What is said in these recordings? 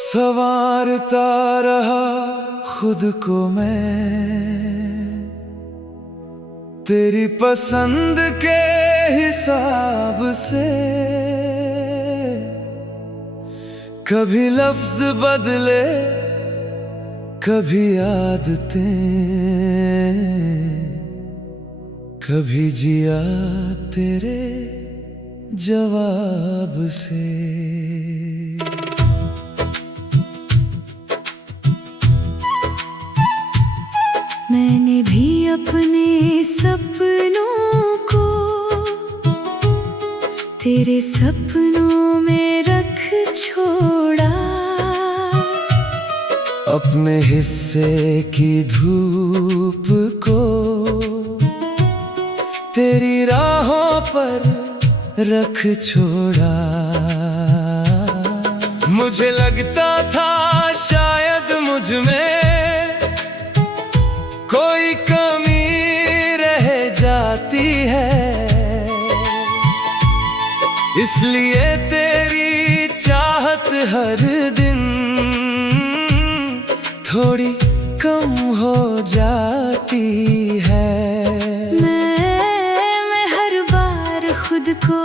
संवारता रहा खुद को मैं तेरी पसंद के हिसाब से। कभी लफ्ज बदले कभी आदतें, कभी जिया तेरे जवाब से। मैंने भी अपने सपनों को तेरे सपनों में रख छोड़ा। अपने हिस्से की धूप को तेरी राहों पर रख छोड़ा। मुझे लगता था शायद मुझ में कोई कमी रह जाती है, इसलिए तेरी चाहत हर दिन थोड़ी कम हो जाती है। मैं हर बार खुद को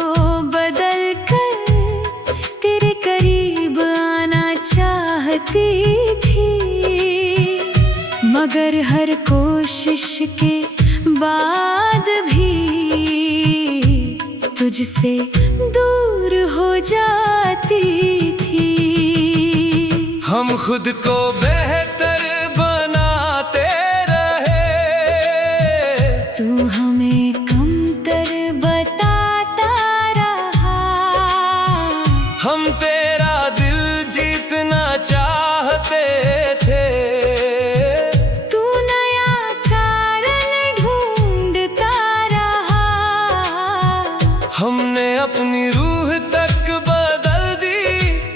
बदल कर तेरे करीब आना चाहती थी, मगर हर कोशिश के बाद भी तुझसे दूर हो जाती थी। हम खुद को बेहतर बनाते रहे, तू हमें कमतर बताता रहा। हम तेरा दिल जीतना चाहते थे, हमने अपनी रूह तक बदल दी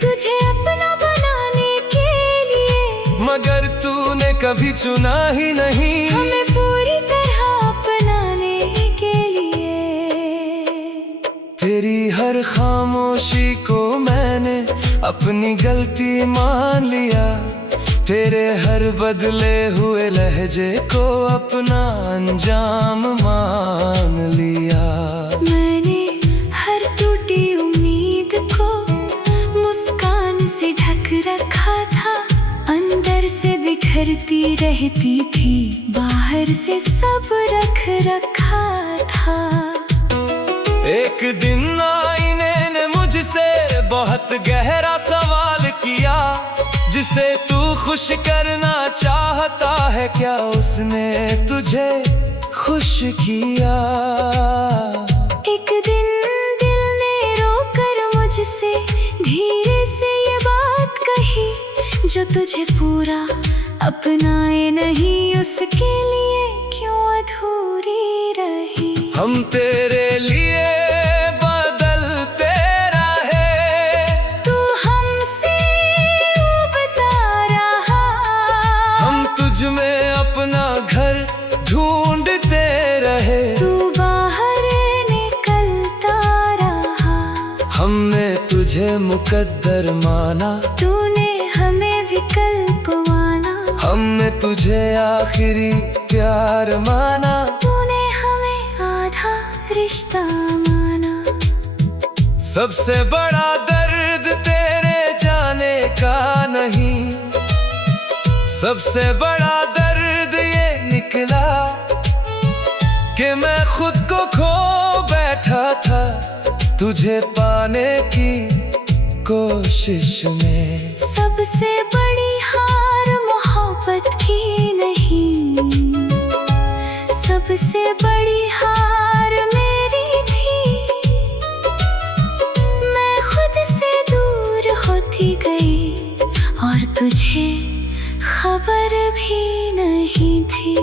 तुझे अपना बनाने के लिए, मगर तूने कभी चुना ही नहीं हमें पूरी तरह अपनाने के लिए। तेरी हर खामोशी को मैंने अपनी गलती मान लिया, तेरे हर बदले हुए लहजे को अपना अंजाम मान लिया। मैंने हर टूटी उम्मीद को मुस्कान से ढक रखा था, अंदर से बिखरती रहती थी, बाहर से सब रख रखा था। एक दिन आईने ने मुझसे बहुत गहरा सवाल किया, जिसे तू खुश करना चाहता है क्या उसने तुझे खुश किया। एक दिन दिल ने रोकर मुझसे धीरे से ये बात कही, जो तुझे पूरा अपनाए नहीं उसके लिए क्यों अधूरी रही। हम तेरे लिए बदलते रहे, तू हमसे उबता रहा। हम तुझ में अपना घर ढूंढते रहे, तू बाहर निकलता रहा। हमने तुझे मुकद्दर माना, तूने हमें विकल्प माना। हमने तुझे आखिरी प्यार माना, तूने हमें आधा रिश्ता माना। सबसे बड़ा दर्द तेरे जाने का नहीं, सबसे बड़ा दर्द ये निकला कि मैं खुद को खो बैठा था तुझे पाने की कोशिश में। सबसे बड़ी हार मोहब्बत की नहीं, सबसे बड़ी हार मेरी थी। मैं खुद से दूर होती गई और तुझे खबर भी नहीं थी।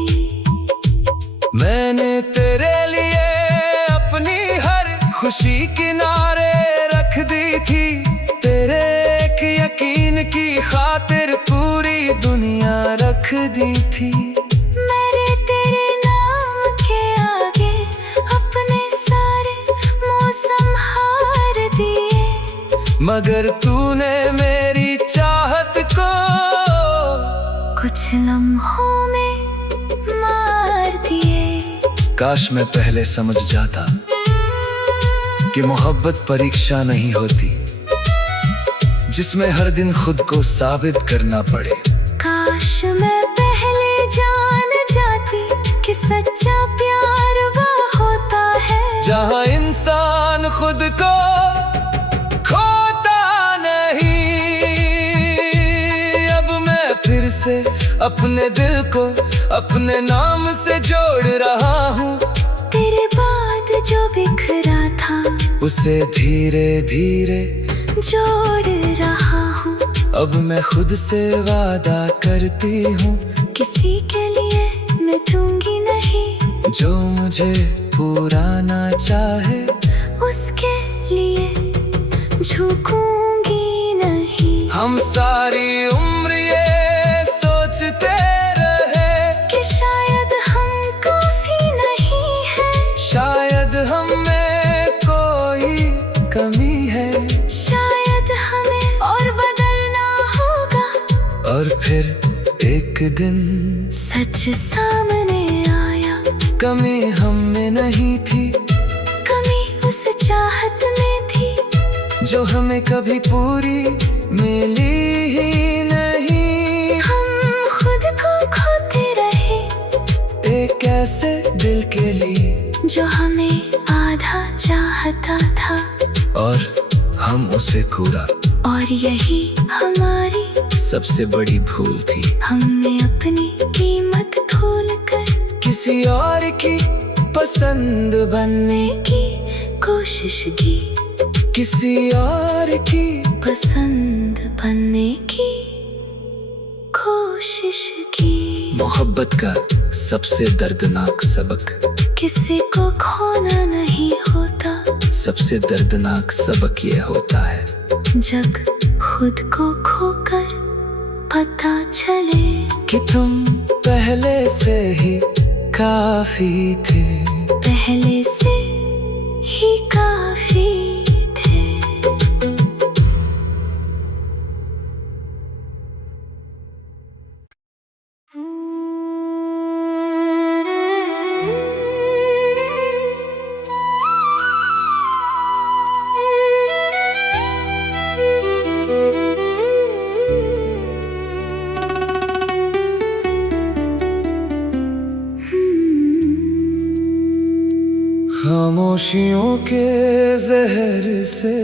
मैंने तेरे लिए अपनी हर खुशी किनारे रख दी थी, तेरे एक यकीन की खातिर पूरी दुनिया रख दी थी। मैंने तेरे नाम मगर तूने मेरी चाहत को कुछ लम्हों में मार दिए। काश मैं पहले समझ जाता कि मोहब्बत परीक्षा नहीं होती जिसमें हर दिन खुद को साबित करना पड़े। काश मैं पहले जान जाती कि सच्चा प्यार वह होता है जहाँ इंसान खुद को खोता नहीं। अब मैं फिर से अपने दिल को अपने नाम से जोड़ रहा हूँ। तेरे बाद जो बिखरा था उसे धीरे धीरे जोड़ रहा हूँ। अब मैं खुद से वादा करती हूँ किसी के लिए मैं दूंगी नहीं, जो मुझे पूरा ना चाहे उसके लिए झुकूंगी नहीं। हम सारी उम्र ये सोचते रहे कि शायद हम काफी नहीं हैं, शायद हम में कोई कमी है, शायद हमें और बदलना होगा। और फिर एक दिन सच सामने आया, कमी हम में नहीं थी, कमी उस चाहत में थी जो हमें कभी पूरी मिली ही नहीं। हम खुद को खोते रहे एक ऐसे दिल के लिए जो हमें आधा चाहता था, और हम उसे पूरा, और यही हमारी सबसे बड़ी भूल थी। हमने अपनी कीमत भूलकर किसी और की पसंद बनने की कोशिश की, किसी और की पसंद बनने की कोशिश की। मोहब्बत का सबसे दर्दनाक सबक किसी को खोना नहीं होता, सबसे दर्दनाक सबक ये होता है जब खुद को खोकर पता चले कि तुम पहले से ही काफी थे, पहले से ही काफी थे। खामोशियों के जहर से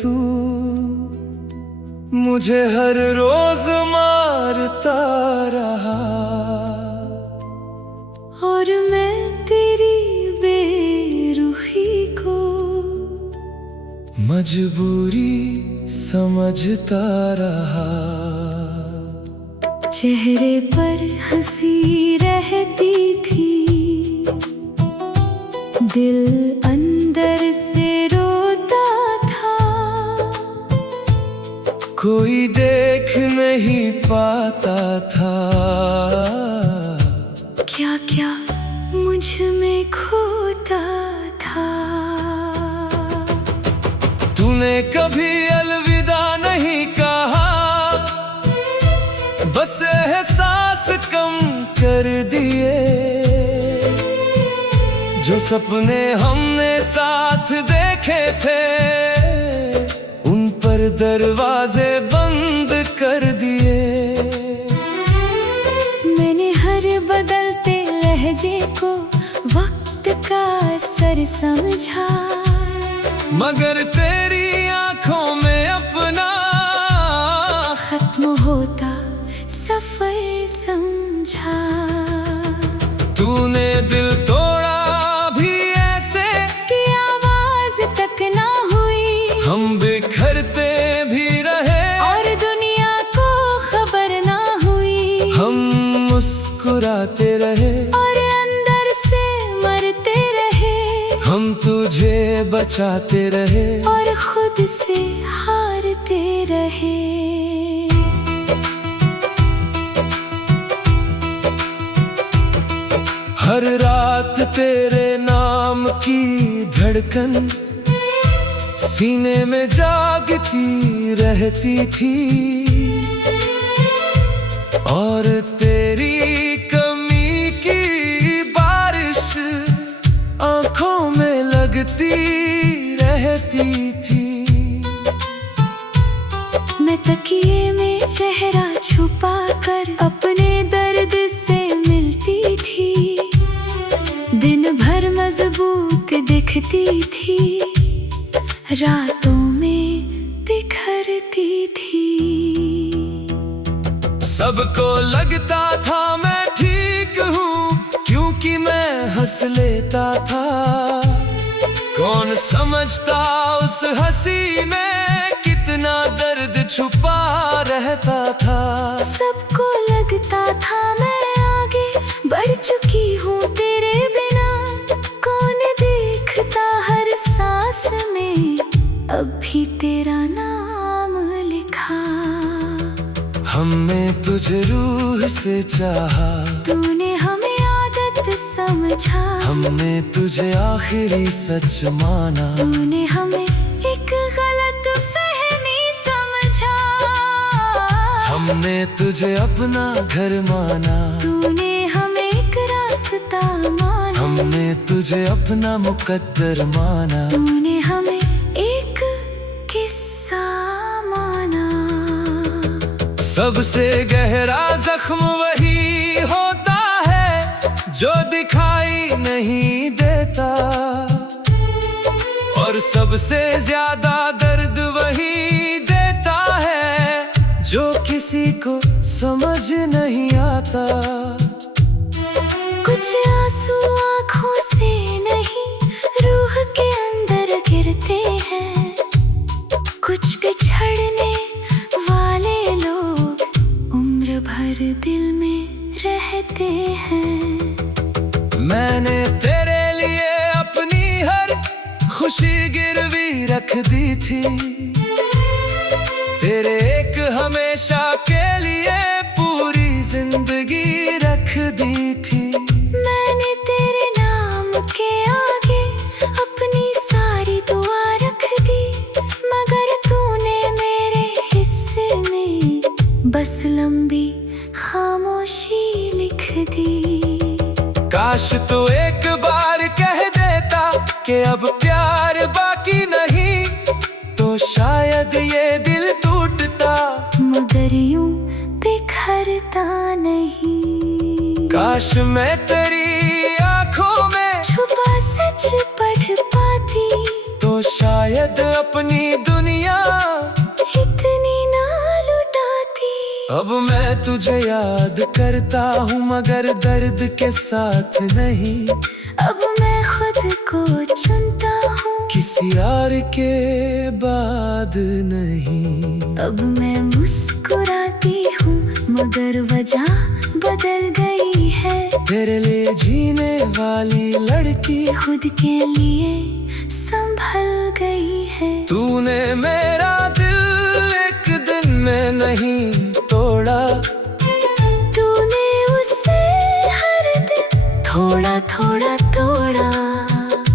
तू मुझे हर रोज मारता रहा, और मैं तेरी बेरुखी को मजबूरी समझता रहा। चेहरे पर हंसी रहती थी, दिल अंदर से रोता था। कोई देख नहीं पाता था, क्या क्या मुझ में खोता था। तूने कभी अलविदा नहीं कहा, बस एहसास कम कर दिए। जो सपने हमने साथ देखे थे, उन पर दरवाजे बंद कर दिए। मैंने हर बदलते लहजे को वक्त का असर समझा, मगर तेरी आंखों में अपना खत्म होता सफर समझा। तूने दिल तोड़ा भी ऐसे कि आवाज तक ना हुई, हम बिखरते भी रहे और दुनिया को खबर ना हुई। हम मुस्कुराते रहे और अंदर से मरते रहे, हम तुझे बचाते रहे और खुद से हारते रहे। हर रात तेरे नाम की धड़कन सीने में जागती रहती थी, और तेरी कमी की बारिश आंखों में लगती रहती थी। मैं तकिए में चेहरा छुपा कर अपने दर्द से मिलती थी, दिन भर मजबूत दिखती थी, रातों में बिखरती थी। सबको लगता था मैं ठीक हूँ, क्योंकि मैं हंस लेता था। कौन समझता उस हंसी में कितना दर्द छुपा रहता था। सबको लगता था मैं आगे बढ़ चुकी हूँ तेरे बिना, कौन देखता हर सांस में अब भी तेरा नाम लिखा। हमने तुझे रूह से चाहा, तूने हमें आदत समझा, हमने तुझे आखिरी सच माना, तूने हमें एक गलत फहमी समझा। हमने तुझे अपना घर माना, तूने हमें एक रास्ता माना, हमने तुझे अपना मुकद्दर माना, तूने हमें एक किस्सा माना। सबसे गहरा जख्म वही होता है जो दिखाई नहीं देता, और सबसे ज्यादा दर्द वही देता है जो किसी को समझ नहीं आता। कुछ आंसू आँखों से नहीं रूह के अंदर गिरते हैं, कुछ बिछड़ने वाले लोग उम्र भर दिल में रहते हैं। मैंने तेरे लिए अपनी हर खुशी गिरवी रख दी थी, तेरे एक हमेशा के लिए पूरी जिंदगी रख दी थी। मैंने तेरे नाम के आगे अपनी सारी दुआ रख दी, मगर तूने मेरे हिस्से में बस लंबी खामोशी लिख दी। काश तू एक बार कह देता कि अब प्यार बाकी नहीं, तो शायद ये दिल टूटता, मगर यूं बिखरता नहीं। काश मैं तेरी आंखों में छुपा सच पढ़ पाती, तो शायद अपनी दुनिया इतनी ना लुटाती। अब मैं तुझे याद करता हूँ मगर दर्द के साथ नहीं, अब मैं खुद को चुनता हूँ किसी और के बाद नहीं। अब मैं मुस्कुराती हूँ मगर वजह बदल गई है, तेरे लिए जीने वाली लड़की खुद के लिए संभल गई है। तूने मेरा दिल एक दिन में नहीं तोड़ा, तूने उसे हर दिन थोड़ा थोड़ा तोड़ा,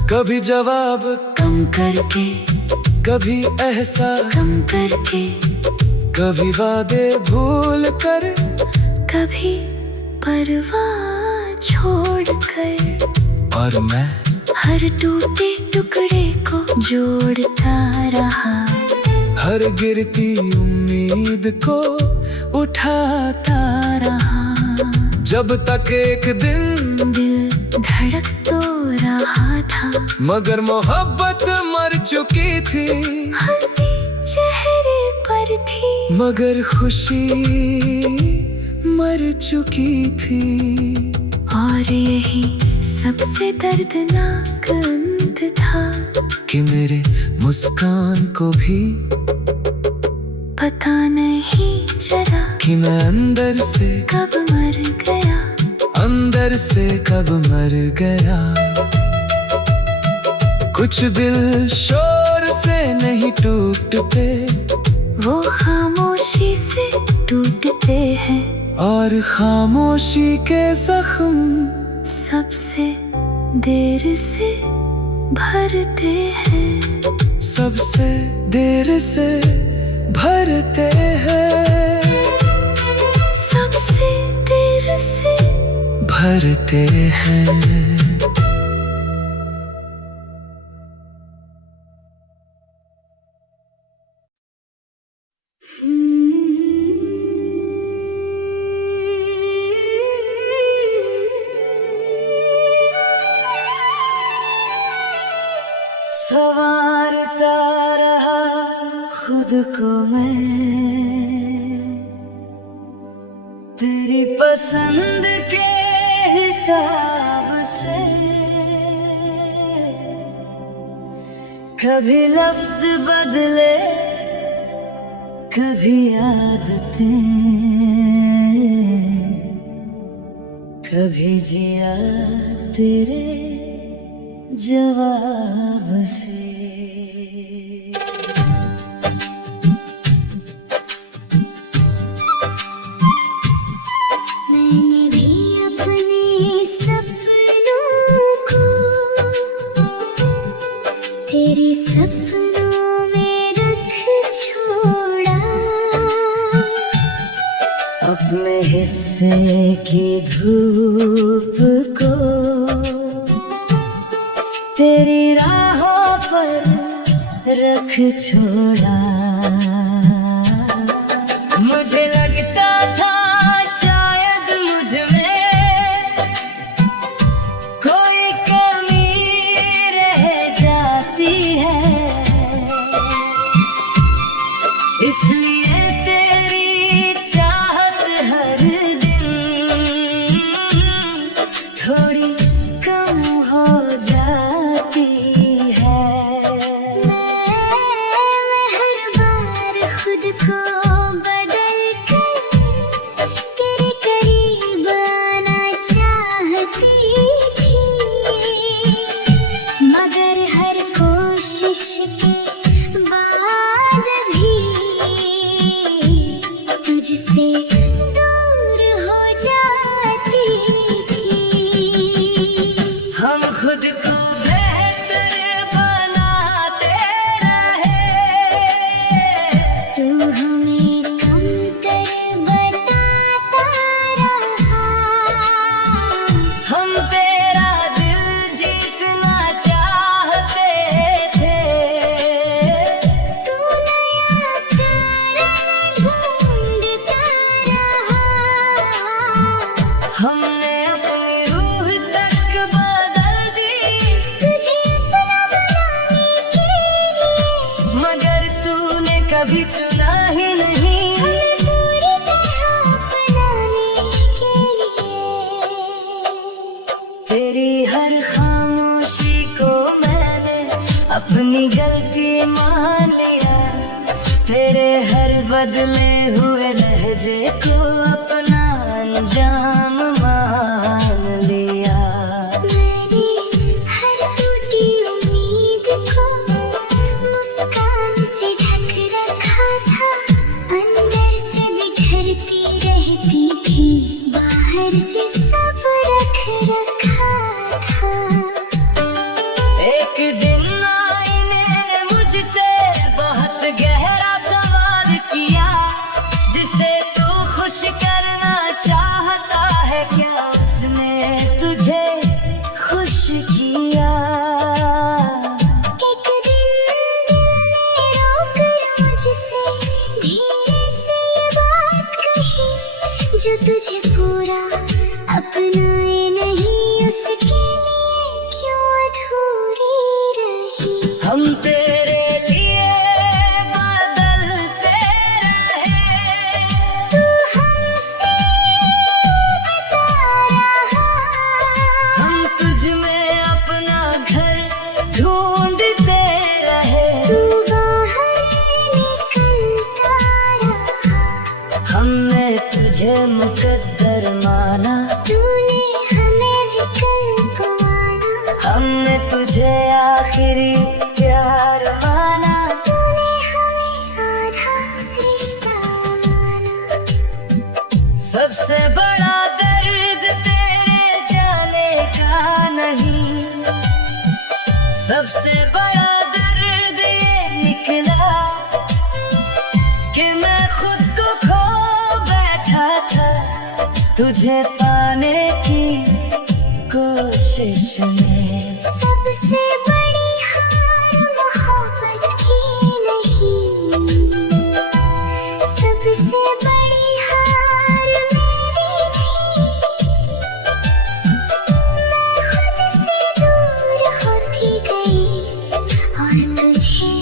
कभी जवाब कम करके, कभी एहसास कम करके, कभी वादे भूल कर, कभी परवाह छोड़ कर। और मैं हर टूटे टुकड़े को जोड़ता रहा, हर गिरती उम्मीद को उठाता रहा, जब तक एक दिन दिल धड़क तो रहा था, मगर मोहब्बत मर चुकी थी। हंसी चेहरे पर थी, मगर खुशी मर चुकी थी। और यही सबसे दर्दनाक अंत था कि मेरे मुस्कान को भी पता नहीं चला कि मैं अंदर से कब मर गया, अंदर से कब मर गया। कुछ दिल शोर से नहीं टूटते, वो खामोशी से टूटते हैं, और खामोशी के जख्म सबसे देर से भरते हैं। सबसे देर से भरते हैं, सबसे देर से भरते हैं। संवारता रहा खुद को मैं, तेरी पसंद के हिसाब से। कभी लफ्ज बदले, कभी आदतें, कभी जिया तेरे जवाब से। मैंने भी अपने सपनों को तेरे सपनों में रख छोड़ा, अपने हिस्से की धूप को तेरी राहों पर रख छोड़ा। मुझे लगता था शायद मुझ में कोई कमी रह जाती है, इसलिए तेरी चाहत हर दिन थोड़ी कम हो जाती है। मैं हर बार खुद को बदल कर तेरे करीब आना चाहती थी, मगर हर कोशिश के बाद भी तुझसे दूर हो जाती थी। हम खुद को बेहतर बनाते रहे, तू हमें कम कर बताता रहा, हम तेरा दिल जीतना चाहते थे। तू नया कारण ढूंढता रहा, हमने अपनी रूह तक बदल दी तुझे अपना बनाने के लिए, मगर तूने कभी चुना ही नहीं। हमें पूरी तरह अपनाने के लिए। तेरी हर खामोशी को मैंने अपनी गलती मान लिया, तेरे हर बदले हुए लहजे को अपना अंजाम मान लिया। मैंने हर टूटी उम्मीद को मुस्कान से ढक रखा था, अंदर से बिखरती रहती थी, बाहर से सब रख रखा था। एक दिन आईने ने मुझसे बहुत गहरा सवाल किया, जिसे तू खुश करना चाहता है, क्या उसने तुझे खुश किया? एक दिन दिल ने रोकर मुझसे धीरे से ये बात कही, जो तुझे पूरा अपनाए नहीं उसके लिए क्यों अधूरी रही। हम तेरे लिए बदलते रहे, तू हमसे बता रहा, हम तुझ में अपना घर ढूंढते रहे। तू बाहर निकलता रहा, हमने तुझे मुकद्दर माना, तूने हमें विकल्प माना, हमने तुझे आखिरी प्यार माना। तूने हमें आधा रिश्ता माना। सबसे बड़ा दर्द तेरे जाने का नहीं, सबसे बड़ा दर्द ये तुझे पाने की कोशिश में। सबसे बड़ी हार मोहब्बत की नहीं, सबसे बड़ी हार मेरी थी। मैं खुद से दूर होती गई और तुझे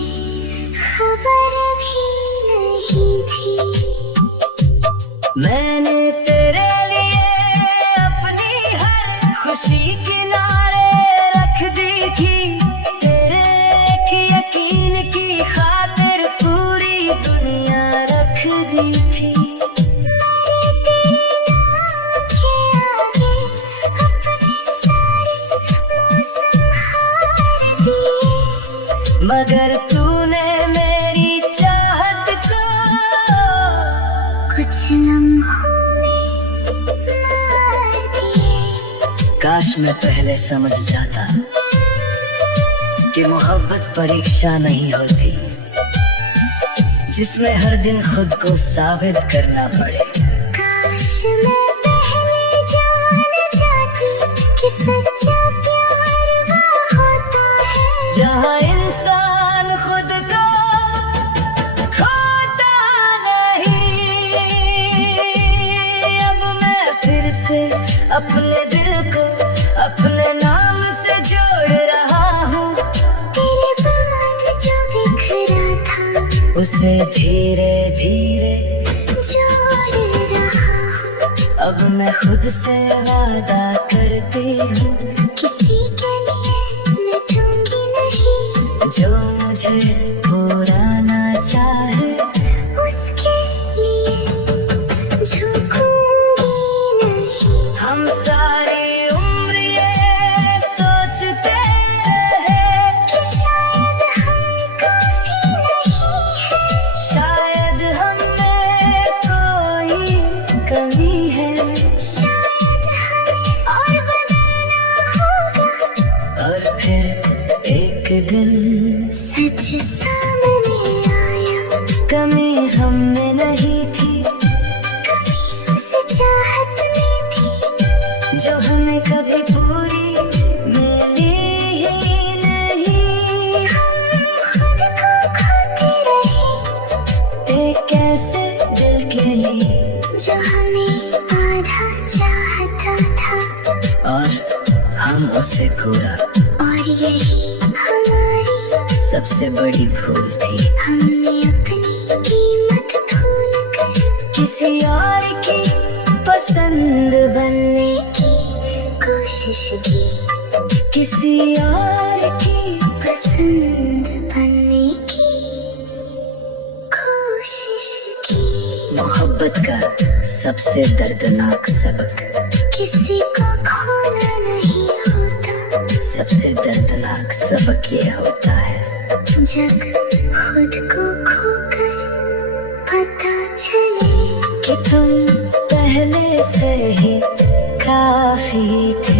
खबर भी नहीं थी। मैंने तेरे लिए अपनी हर खुशी किनारे रख दी थी। तेरे एक यकीन की खातिर पूरी दुनिया रख दी थी। मैंने तेरे नाम के आगे अपने सारे मौसम हार दिए, मगर तूने मेरी चाहत को कुछ लम्हों में मार दिए। काश मैं पहले समझ जाता कि मोहब्बत परीक्षा नहीं होती, जिसमें हर दिन खुद को साबित करना पड़े। काश मैं पहले जान जाती कि सच्चा प्यार वो होता है जहाँ इंसान खुद को खोता नहीं। अब मैं फिर से अपने दिल को अपने नाम से जोड़ रहा हूँ। तेरे बाद जो बिखरा था उसे धीरे धीरे जोड़ रहा हूँ। अब मैं खुद से वादा करती हूँ, किसी के लिए मैं दूंगी नहीं, जो मुझे पूरा ना चाहे उसके लिए झुकूंगी नहीं। हम सारी उम्र ये सोचते रहे कि शायद हम काफी नहीं है, शायद हम में कोई कमी है, शायद हमें और बदलना होगा। और फिर एक दिन सच सामने आया, कमी हम में नहीं थी, कभी उस चाहत में थी जो हमें कभी पूरी मिली ही नहीं। हम खुद को खोते रहे, एक ऐसे दिल के लिए जो हमें आधा चाहता था, और हम उसे पूरा। और यही हमारी सबसे बड़ी भूल थी। हमने अपनी कीमत भूल कर किसी और की पसंद बनने की कोशिश की, किसी और की पसंद बनने की कोशिश की। मोहब्बत का सबसे दर्दनाक सबक, किसी को खोना नहीं होता, सबसे दर्दनाक सबक ये होता है जब खुद को खोकर पता चले कि तुम पहले से ही काफी थे।